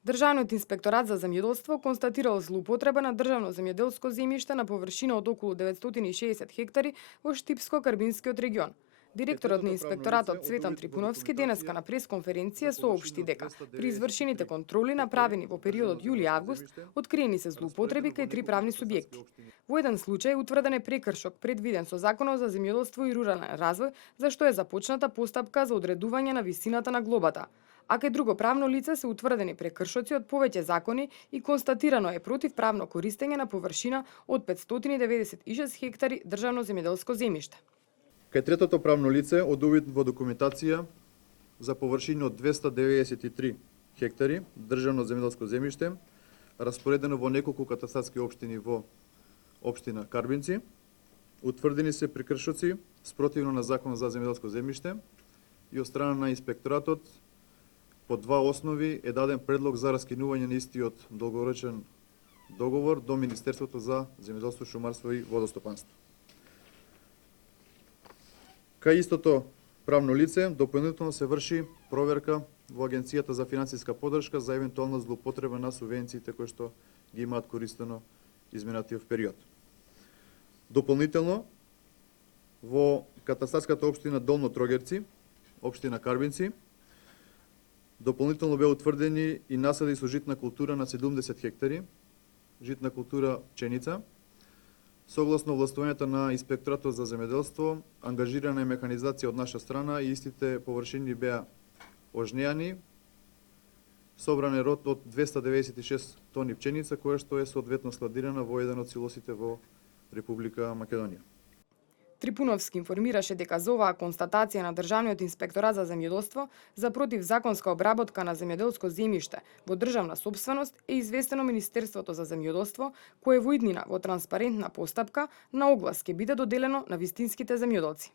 Државниот инспекторат за земјоделство констатирал злоупотреба на државно земјоделско земјиште на површина од околу 960 хектари во Штипско-Карбинскиот регион. Директорот на инспекторатот Цветан Трипуновски денеска на пресконференција соопшти дека при извршените контроли направени во периодот јули-август откриени се злоупотреби кај 3 правни субјекти. Во еден случај утврден е прекршок предвиден со Законот за земјоделство и рурален развој, за што е започната постапка за одредување на висината на глобата. А кај друго правно лице се утврдени прекршоци од повеќе закони и констатирано е противправно користење на површина од 596 хектари државно земјоделско земјиште. Кај третото правно лице од увид во документација за површина од 293 хектари државно земјоделско земјиште, распоредено во неколку катастарски општини во општина Карбинци, утврдени се прекршоци спротивно на Закон за земјоделско земјиште и од страна на инспекторатот по два основи е даден предлог за раскинување на истиот долгорочен договор до Министерството за земјоделство, шумарство и водостопанство. Кај истото правно лице дополнително се врши проверка во Агенцијата за финансиска поддршка за евентуална злоупотреба на субвенциите кои што ги имаат користено изминатиот период. Дополнително во катастарската општина Долно Трогерци, општина Карбинци, дополнително беа утврдени и насади со житна култура на 70 хектари, житна култура пченица. Согласно властувањето на Инспекторатот за земјоделство, ангажирана е механизација од наша страна и истите површини беа ожнеани. Собран е род од 296 тони пченица, која што е соодветно складирана во еден од силосите во Република Македонија. Трипуновски информираше дека за оваа констатација на Државниот инспекторат за земјоделство за противзаконска обработка на земјоделско земјиште во државна сопственост е известено Министерството за земјоделство, кое во иднина во транспарентна постапка на оглас ќе биде доделено на вистинските земјоделци.